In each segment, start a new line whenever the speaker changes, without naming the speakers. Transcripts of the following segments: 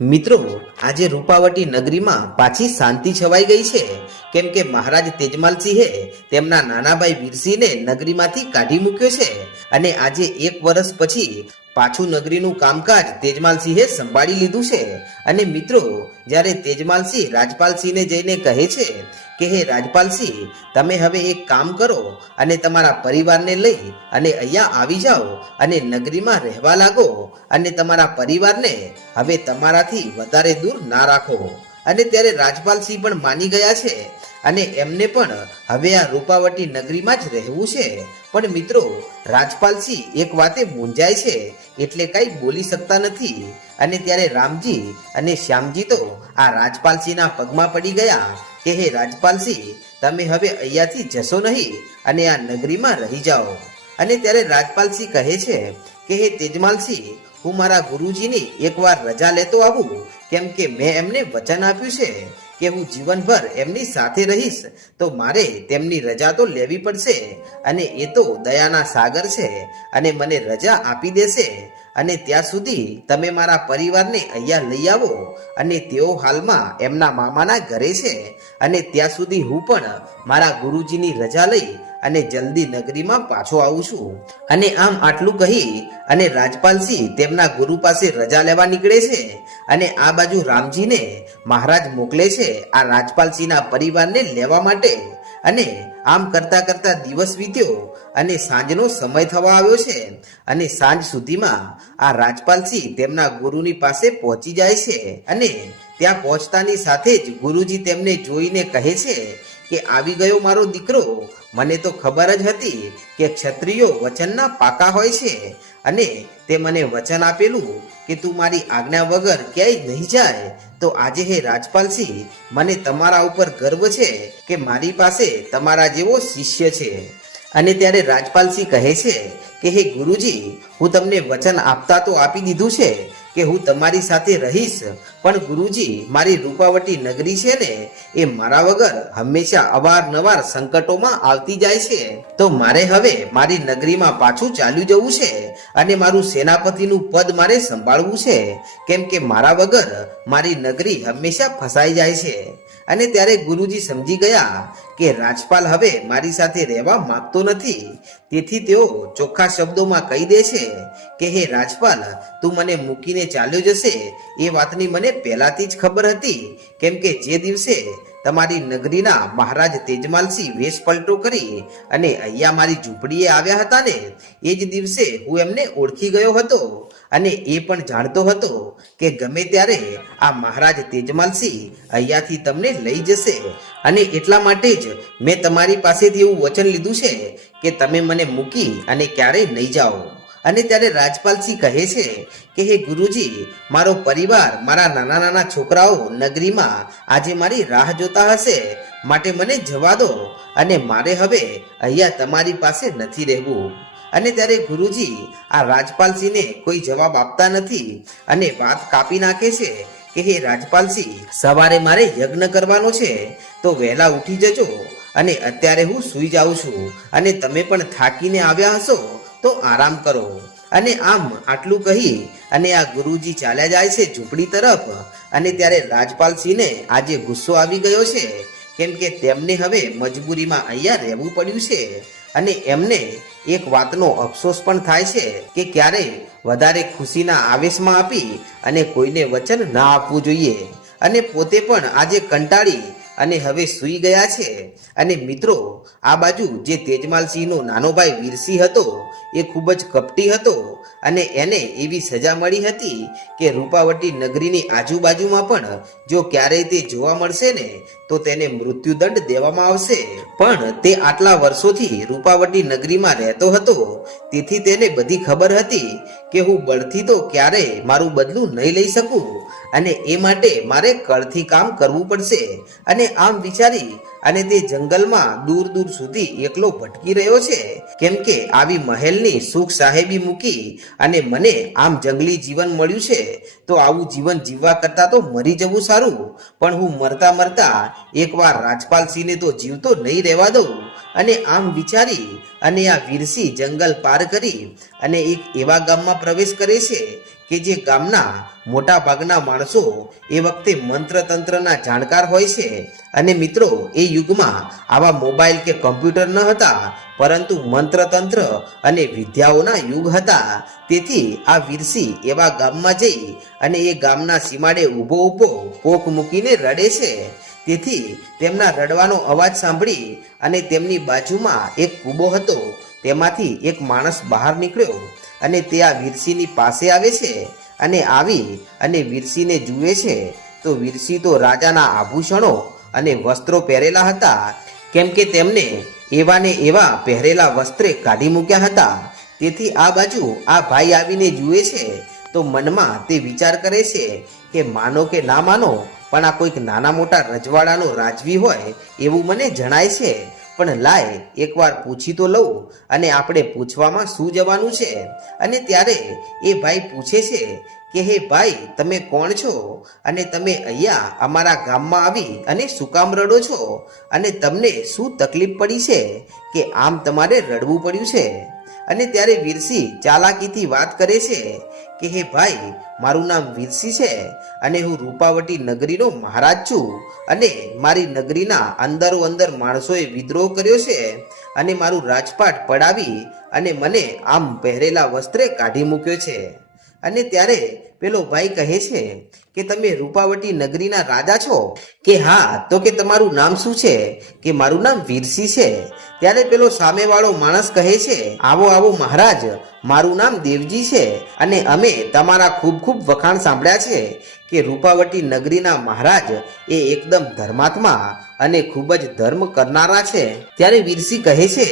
મિત્રો, આજે રૂપાવટી નગરીમાં પાછી શાંતિ છવાઈ ગઈ છે. કેમ કે મહારાજ તેજમાલસિંહે તેમના નાનાભાઈ વીરસિંહને નગરીમાંથી કાઢી મૂક્યો છે. અને આજે એક વર્ષ પછી પાછું નગરીનું કામકાજ તેજમાલસિંહે સંભાળી લીધું છે. અને મિત્રો, જ્યારે તેજમાલસિંહ રાજપાલસિંહને જઈને કહે છે કે, હે રાજપાલસિંહ, તમે હવે એક કામ કરો અને તમારા પરિવારને લઈ અને અહીંયા આવી જાઓ અને નગરીમાં રહેવા લાગો અને તમારા પરિવારને હવે તમારાથી વધારે દૂર ના રાખો. અને ત્યારે રાજપાલસિંહ પણ માની ગયા છે અને એમને પણ હવે આ રૂપાવટી નગરીમાં જ રહેવું છે. પણ મિત્રો રાજપાલસિંહ એક વાતે મૂંઝાય છે, એટલે કઈ બોલી શકતા નથી. અને ત્યારે રામજી અને શ્યામજી તો આ રાજપાલસિંહના પગમાં પડી ગયા. કે હે રાજપાલસિંહ તમે હવે અહીંયાથી જશો નહીં અને આ નગરીમાં રહી જાઓ. અને ત્યારે રાજપાલસિંહ કહે છે કે હે તેજમાલસિંહ હું મારા ગુરુજીની એકવાર રજા લેતો આવું, કેમ કે મેં એમને વચન આપ્યું છે. કે હું જીવનભર એમની સાથે રહીશ, તો મારે તેમની રજા તો લેવી પડશે અને એ તો દયાના સાગર છે અને મને રજા આપી દેશે. અને ત્યાં સુધી તમે મારા પરિવારને અહીંયા લઈ આવો અને તેઓ હાલમાં એમના મામાના ઘરે છે. અને ત્યાં સુધી હું પણ મારા ગુરુજીની રજા લઈ અને જલ્દી નગરીમાં પાછો આવું છું. અને આમ આટલું કહી અને રાજપાલસિંહ તેમના ગુરુ પાસે રજા લેવા નીકળે છે. અને આ બાજુ રામજીને મહારાજ મોકલે છે આ રાજપાલસિંહના પરિવારને લેવા માટે. અને આમ કરતા કરતા દિવસ વીત્યો અને સાંજનો સમય થવા આવ્યો છે. અને સાંજ સુધીમાં આ રાજપાલસિંહ તેમના ગુરુની પાસે પહોંચી જાય છે. અને ત્યાં પહોંચતાની સાથે જ ગુરુજી તેમને જોઈને કહે છે કે, આવી ગયો મારો દીકરો. મને તો ખબર જ હતી કે ક્ષત્રિયો વચનના પાકા હોય છે અને તે મને વચન આપેલું કે તું મારી આજ્ઞા વગર ક્યાંય નહીં જાય. તો આજે હે રાજપાલસિંહ, મને તમારા ઉપર ગર્વ છે કે મારી પાસે તમારા જેવો શિષ્ય છે. અને ત્યારે રાજપાલસિંહ કહે છે કે, હે ગુરુજી, હું તમને વચન આપતા તો આપી દીધું છે કે હું તમારી સાથે રહીશ પણ ગુરુજી, મારી રૂપાવટી નગરી છે ને, એ મારા વગર હંમેશા અવારનવાર સંકટોમાં આવતી જાય છે. તો મારે હવે મારી નગરીમાં પાછું ચાલ્યું જવું છે અને મારું સેનાપતિનું પદ મારે સંભાળવું છે. કેમ કે મારા વગર મારી નગરી હંમેશા ફસાઈ જાય છે. અને ત્યારે ગુરુજી સમજી ગયા કે રાજપાલ હવે મારી સાથે રહેવા માંગતો નથી. તેથી તેઓ ચોખ્ખા શબ્દોમાં કહી દે છે કે, હે રાજપાલ, તું મને મૂકીને ચાલ્યો જશે. એ વાતની મને પહેલાથી જ ખબર હતી કેમ કે જે દિવસે તમારી નગરીના મહારાજ તેજમાલસિંહ વેશ પલટો કરી અને અહીંયા મારી ઝૂંપડીએ આવ્યા હતા ને, એ જ દિવસે હું એમને ઓળખી ગયો હતો. અને એ પણ જાણતો હતો કે ગમે ત્યારે આ મહારાજ તેજમાલસિંહ અહીંયાથી તમને લઈ જશે. અને એટલા માટે જ મેં તમારી પાસેથી એવું વચન લીધું છે કે તમે મને મૂકી અને ક્યારેય નહીં જાઓ. અને ત્યારે રાજપાલસિંહ કહે છે કે, હે ગુરુજી, મારો પરિવાર, મારા નાના નાના છોકરાઓ નગરીમાં આજે મારી રાહ જોતા હશે. માટે મને જવા દો અને મારે હવે અહીંયા તમારી પાસે નથી રહેવું. અને ત્યારે ગુરુજી આ રાજપાલસિંહને કોઈ જવાબ આપતા નથી અને વાત કાપી નાખે છે કે, હે રાજપાલસિંહ સવારે મારે યજ્ઞ કરવાનો છે, તો વહેલા ઉઠી જજો અને અત્યારે હું સૂઈ જાઉં છું. અને તમે પણ થાકીને આવ્યા હશો તો આરામ કરો. અને આમ આટલું કહી અને આ ગુરુજી ચાલ્યા જાય છે ઝૂંપડી તરફ. અને ત્યારે રાજપાલસિંહને આજે ગુસ્સો આવી ગયો છે. કેમ કે તેમને હવે મજબૂરીમાં અહીંયા રહેવું પડ્યું છે. અને એમને એક વાતનો અફસોસ પણ થાય છે કે ક્યારે વધારે ખુશીના આવેશમાં આપી અને કોઈને વચન ના આપવું જોઈએ. અને પોતે પણ આજે કંટાળી અને હવે સૂઈ ગયા છે. અને મિત્રો, આ બાજુ જે તેજમાલસિંહનો નાનો ભાઈ વીરસિંહ હતો એ ખૂબ જ કપટી હતો અને એને એવી સજા મળી હતી કે રૂપાવટી નગરીની આજુબાજુમાં પણ જો ક્યારેય તે જોવા મળશે ને, તો તેને મૃત્યુદંડ દેવામાં આવશે. પણ તે આટલા વર્ષોથી રૂપાવટી નગરીમાં રહેતો હતો. તેથી તેને બધી ખબર હતી કે હું બળથી તો ક્યારેય મારું બદલું નહીં લઈ શકું અને એ માટે મારે કળથી કામ કરવું પડશે. અને આમ વિચારી અને તે જંગલમાં દૂર દૂર સુધી એકલો ભટકી રહ્યો છે. કેમ કે આવી મહેલની સુખ સાહેબી મૂકી અને મને આમ જંગલી જીવન મળ્યું છે, તો આવું જીવન જીવવા કરતાં તો મરી જવું સારું. પણ હું મરતા મરતા એકવાર રાજપાલસિંહને તો જીવતો નહીં રહેવા દઉં. અને આમ વિચારી અને આ વીરસી જંગલ પાર કરી અને એક એવા ગામમાં પ્રવેશ કરે છે કે જે ગામના મોટા ભાગના માણસો એ વખતે મંત્ર તંત્રના જાણકાર હોય છે. અને મિત્રો, એ યુગમાં આવા મોબાઈલ કે કમ્પ્યુટર ન હતા, પરંતુ મંત્ર તંત્ર અને વિદ્યાઓના યુગ હતા. તેથી આ વીરસી એવા ગામમાં જઈ અને એ ગામના સીમાડે ઊભો ઊભો પોક મૂકીને રડે છે. તેથી તેમના રડવાનો અવાજ સાંભળી અને તેમની બાજુમાં એક કૂબો હતો. તેમાંથી એક માણસ બહાર નીકળ્યો અને તે આ વીરસીની પાસે આવે છે અને આવી અને વીરસીને જુએ છે. તો વીરસી તો રાજાના આભૂષણો અને વસ્ત્રો પહેરેલા હતા. કેમ કે તેમને એવા ને એવા પહેરેલા વસ્ત્રે કાઢી મૂક્યા હતા. તેથી આ બાજુ આ ભાઈ આવીને જુએ છે. તો મનમાં તે વિચાર કરે છે કે માનો કે ના માનો પણ આ કોઈક નાના મોટા રજવાડાનો રાજવી હોય એવું મને જણાય છે. પણ લાય, એકવાર પૂછી તો લઉં અને આપણે પૂછવામાં શું જવાનું છે? અને ત્યારે એ ભાઈ પૂછે છે કે, હે ભાઈ, તમે કોણ છો? અને તમે અહીંયા અમારા ગામમાં આવી અને શું કામ રડો છો? અને તમને શું તકલીફ પડી છે? કે આમ તમારે રડવું પડ્યું છે? અને ત્યારે વીરસી ચાલાકીથી વાત કરે છે કે, હે ભાઈ, મારું નામ વીરસી છે અને હું રૂપાવટી નગરીનો મહારાજ છું અને મારી નગરીના અંદરો અંદર માણસોએ વિદ્રોહ કર્યો છે અને મારું રાજપાટ પડાવી અને મને આમ પહેરેલા વસ્ત્રે કાઢી મૂક્યો છે. અને ત્યારે પેલો ભાઈ કહે છે કે, તમે રૂપાવટી નગરીના રાજા છો? કે હા, તો કે તમારું નામ શું છે? કે મારું નામ વીરસી છે ત્યારે પેલો સામેવાળો માણસ કહે છે, આવો આવો મહારાજ, મારું નામ દેવજી છે અને અમે તમારા ખૂબ ખૂબ વખાણ સાંભળ્યા છે કે રૂપાવટી નગરીના મહારાજ એ એકદમ ધર્માત્મા અને ખૂબ જ ધર્મ કરનારા છે. ત્યારે વીરસી કહે છે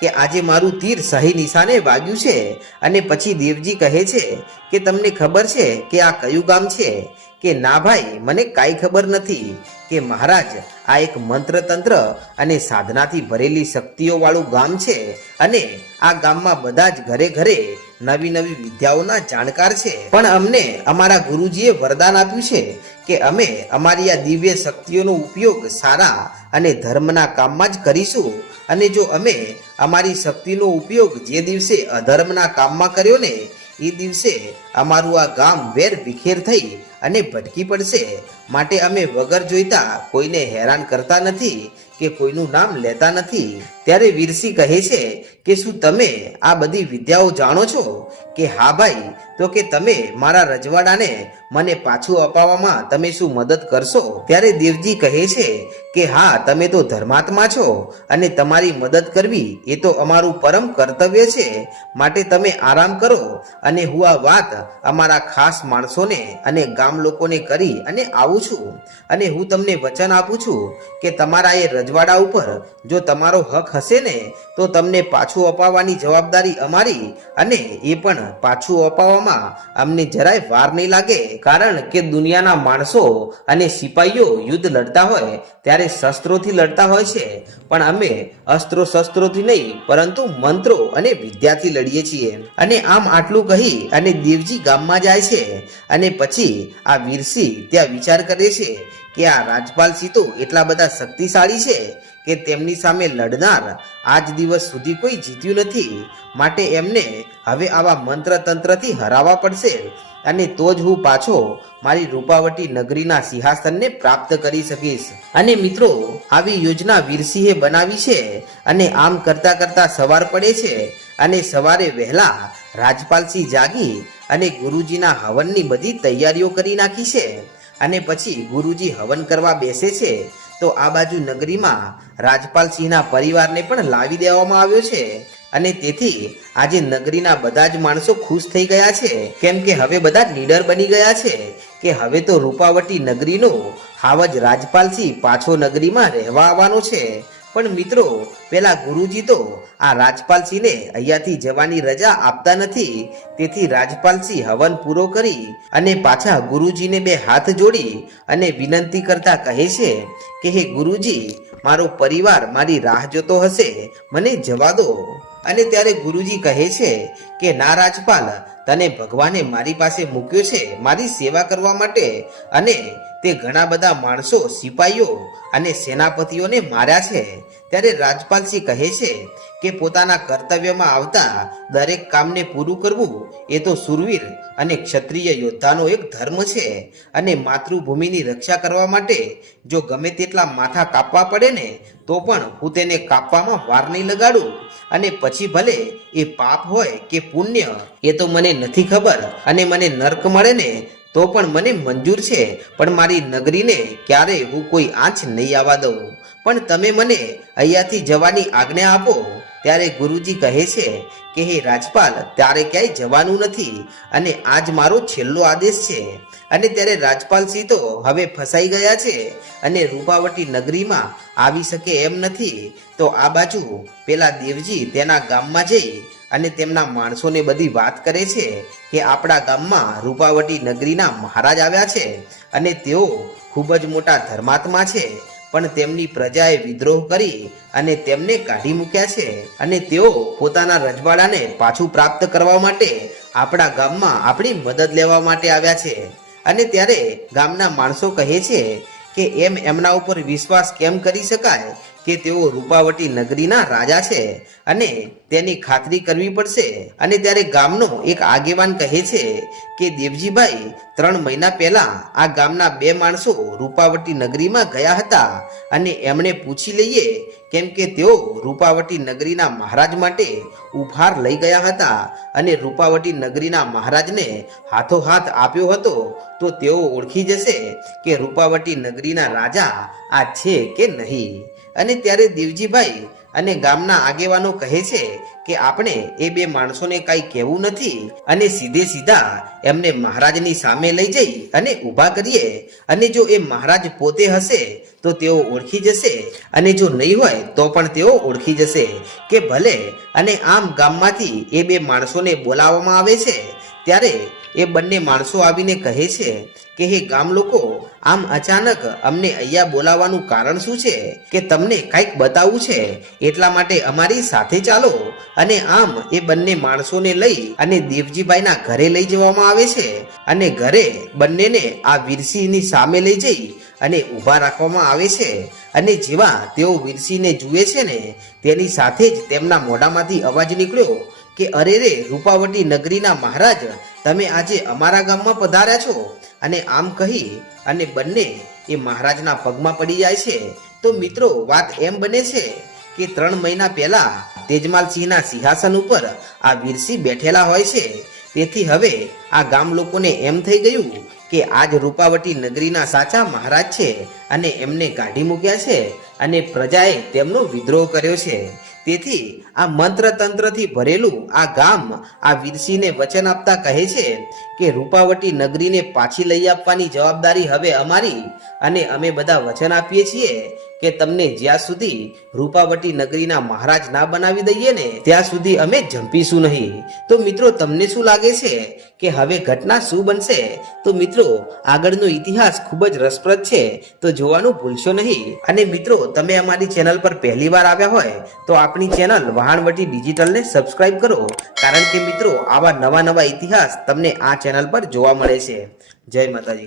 કે, આજે મારું તીર સહી નિશાને વાગ્યું છે અને પછી દેવજી કહે છે કે, તમને ખબર છે કે આ કયું ગામ છે? કે ના ભાઈ, મને કાંઈ ખબર નથી. કે મહારાજ, આ એક મંત્ર તંત્ર અને સાધનાથી ભરેલી શક્તિઓવાળું ગામ છે અને આ ગામમાં બધા જ ઘરે ઘરે નવી નવી વિદ્યાઓના જાણકાર છે. પણ અમને અમારા ગુરુજીએ વરદાન આપ્યું છે કે અમે અમારી આ દિવ્ય શક્તિઓનો ઉપયોગ સારા અને ધર્મના કામમાં જ કરીશું અને જો અમે અમારી શક્તિનો ઉપયોગ જે દિવસે અધર્મના કામમાં કર્યો ને એ દિવસે અમારું આ ગામ વેર વિખેર થઈ અને ભટકી પડશે. માટે અમે વગર જોઈતા કોઈને હેરાન કરતા નથી કે કોઈનું નામ લેતા નથી. ત્યારે વીરસી કહે છે કે, શું તમે આ બધી વિદ્યાઓ જાણો છો? કે હા ભાઈ, તો કે તમે મારા રજવાડાને મને પાછું અપાવવામાં તમે શું મદદ કરશો? ત્યારે દેવજી કહે છે કે, હા, તમે તો ધર્માત્મા છો અને તમારી મદદ કરવી એ તો અમારું પરમ કર્તવ્ય છે. માટે તમે આરામ કરો અને હું આ વાત અમારા ખાસ માણસોને અને ગામ લોકોને કરી અને આવું છું. અને હું તમને વચન આપું છું કે તમારા એ રજવાડા ઉપર જો તમારો હક હશે ને, તો તમને પાછું અપાવવાની જવાબદારી અમારી અને એ પણ પાછું અપાવવામાં અમને જરાય વાર નહીં લાગે. કારણ કે દુનિયાના માણસો અને સિપાહીઓ યુદ્ધ લડતા હોય, ત્યારે શસ્ત્રોથી લડતા હોય છે. પણ અમે અસ્ત્રો શસ્ત્રોથી નહીં, પરંતુ મંત્રો અને વિદ્યાથી લડીએ છીએ. અને આમ આટલું કહી અને દેવજી ગામમાં જાય છે. અને પછી આ વીરસિંહ ત્યાં વિચાર કરે છે કે આ રાજપાલસિંહ તો એટલા બધા શક્તિશાળી છે કે તેમની સામે લડનાર આજ દિવસ સુધી કોઈ જીત્યું નથી. માટે એમને હવે આવા મંત્ર તંત્રથી હરાવવા પડશે. અને તો જ હું પાછો મારી રૂપાવટી નગરીના સિંહાસનને પ્રાપ્ત કરી શકીશ. અને મિત્રો, આવી યોજના વીરસિંહે બનાવી છે અને આમ કરતા કરતા સવાર પડે છે અને સવારે વહેલા રાજપાલસિંહ જાગી અને ગુરુજીના હવનની બધી તૈયારીઓ કરી નાખી છે. અને પછી ગુરુજી હવન કરવા બેસે છે તો આ બાજુ નગરીમાં રાજપાલસિંહના પરિવારને પણ લાવી દેવામાં આવ્યો છે. અને તેથી આજે નગરીના બધા જ માણસો ખુશ થઈ ગયા છે. કેમ કે હવે બધા લીડર બની ગયા છે કે હવે તો રૂપાવટી નગરીનો હાવજ રાજપાલસિંહ પાછો નગરીમાં રહેવા આવવાનો છે. પણ મિત્રો, પેલા ગુરુજી તો આ રાજપાલસિંહને અહીંયાથી જવાની રજા આપતા નથી. તેથી રાજપાલસિંહ હવન પૂરો કરી અને પાછા ગુરુજીને બે હાથ જોડી અને વિનંતી કરતા કહે છે કે, હે ગુરુજી, મારો પરિવાર મારી રાહ જોતો હશે. મને જવા દો. અને ત્યારે ગુરુજી કહે છે કે, ના રાજપાલ, તને ભગવાને મારી પાસે મૂક્યો છે. મારી સેવા કરવા માટે અને તે ઘણા બધા માણસો સિપાહીઓ અને સેનાપતિઓને માર્યા છે. ત્યારે રાજપાલસિંહ કહે છે કે પોતાના કર્તવ્યમાં આવતા દરેક કામને પૂરું કરવું એ તો સુરવીર અને ક્ષત્રિય યોદ્ધાનો એક ધર્મ છે. અને માતૃભૂમિની રક્ષા કરવા માટે જો ગમે તેટલા માથા કાપવા પડે ને, તો પણ હું તેને કાપવામાં વાર નહીં લગાડું. અને પછી ભલે એ પાપ હોય કે પુણ્ય, એ તો મને નથી ખબર અને મને નર્ક મળે ને તો પણ મને મંજૂર છે, પણ મારી નગરીને ક્યારે હું કોઈ આંચ નહીં આવવા દઉં. પણ તમે મને અહીંયાથી જવાની આજ્ઞા આપો, ત્યારે ગુરુજી કહે છે કે, હે રાજપાલ, ત્યારે ક્યાંય જવાનું નથી, અને આજ મારો છેલ્લો આદેશ છે. અને ત્યારે રાજપાલસિંહ તો હવે ફસાઈ ગયા છે અને રૂપાવટી નગરીમાં આવી શકે એમ નથી. તો આ બાજુ પેલા દેવજી તેના ગામમાં જઈ અને તેમના માણસોને બધી વાત કરે છે કે આપણા ગામમાં રૂપાવટી નગરીના મહારાજ આવ્યા છે અને તેઓ ખૂબ જ મોટા ધર્માત્મા છે. પણ તેમની પ્રજાએ વિદ્રોહ કરી અને તેમને કાઢી મૂક્યા છે અને તેઓ પોતાના રજવાડાને પાછું પ્રાપ્ત કરવા માટે આપણા ગામમાં આપણી મદદ લેવા માટે આવ્યા છે. અને ત્યારે ગામના માણસો કહે છે કે એમ એમના ઉપર વિશ્વાસ કેમ કરી શકાય? કે તેઓ રૂપાવટી નગરીના રાજા છે અને તેની ખાતરી કરવી પડશે. અને ત્યારે ગામનો એક આગેવાન કહે છે કે, દેવજીભાઈ, ત્રણ મહિના પહેલા આ ગામના બે માણસો રૂપાવટી નગરીમાં ગયા હતા અને એમણે પૂછી લઈએ કેમ કે તેઓ રૂપાવટી નગરીના મહારાજ માટે ઉપહાર લઈ ગયા હતા અને રૂપાવટી નગરીના મહારાજને હાથોહાથ આપ્યો હતો. તો તેઓ ઓળખી જશે કે રૂપાવટી નગરીના રાજા આ છે કે નહીં. અને ત્યારે દેવજીભાઈ અને ગામના આગેવાનો કહે છે કે આપણે એ બે માણસોને કાંઈ કહેવું નથી અને સીધે સીધા એમને મહારાજની સામે લઈ જઈ અને ઊભા કરીએ. અને જો એ મહારાજ પોતે હશે તો તેઓ ઓળખી જશે. અને જો નહીં હોય તો પણ તેઓ ઓળખી જશે કે ભલે અને આમ ગામમાંથી એ બે માણસોને બોલાવવામાં આવે છે, ત્યારે એ બંને માણસો આવીને કહે છે કે, હે ગામ લોકો, આમ અચાનક અમને અહીંયા બોલાવવાનું કારણ શું છે? કે તમને કંઈક બતાવવું છે? એટલા માટે અમારી સાથે ચાલો. અને આમ એ બંને માણસોને લઈ અને દેવજીભાઈના ઘરે લઈ જવામાં આવે છે. અને ઘરે બંનેને આ વીરસિંહની સામે લઈ જઈ અને ઊભા રાખવામાં આવે છે. અને જેવા તેઓ વીરસિંહને જુએ છે ને, તેની સાથે જ તેમના મોઢામાંથી અવાજ નીકળ્યો કે અરે રે, રૂપાવટી નગરીના મહારાજ, તમે આજે અમારા ગામમાં પધાર્યા છો? અને આમ કહી અને બંને એ મહારાજના પગમાં પડી જાય છે. તો મિત્રો, વાત એમ બને છે કે ત્રણ મહિના પહેલા તેજમાલસિંહના સિંહાસન ઉપર આ વીરસિંહ બેઠેલા હોય છે. તેથી હવે આ ગામ લોકોને એમ થઈ ગયું કે આજ રૂપાવટી નગરીના સાચા મહારાજ છે અને એમને કાઢી મૂક્યા છે. અને પ્રજાએ તેમનો વિદ્રોહ કર્યો છે. તેથી આ મંત્ર તંત્રથી ભરેલું આ ગામ આ વિરસીને વચન આપતા કહે છે કે, રૂપાવટી નગરીને પાછી લઈ આપવાની જવાબદારી હવે અમારી અને અમે બધા વચન આપીએ છીએ કે તમને જ્યાં સુધી રૂપાવટી નગરીના મહારાજ ના બનાવી દઈએ ને, ત્યાં સુધી અમે જંપીશું નહીં. તો મિત્રો, તમને શું લાગે છે કે હવે ઘટના શું બનશે? તો મિત્રો, આગળનો ઇતિહાસ ખૂબ જ રસપ્રદ છે. તો જોવાનું ભૂલશો નહીં. અને મિત્રો, તમે અમારી ચેનલ પર પહેલી વાર આવ્યા હોય, તો આપણી ચેનલ વહાણવટી ડિજિટલને સબસ્ક્રાઇબ કરો. કારણ કે મિત્રો, આવા નવા નવા ઇતિહાસ તમને આ ચેનલ પર જોવા મળે છે. જય માતાજી.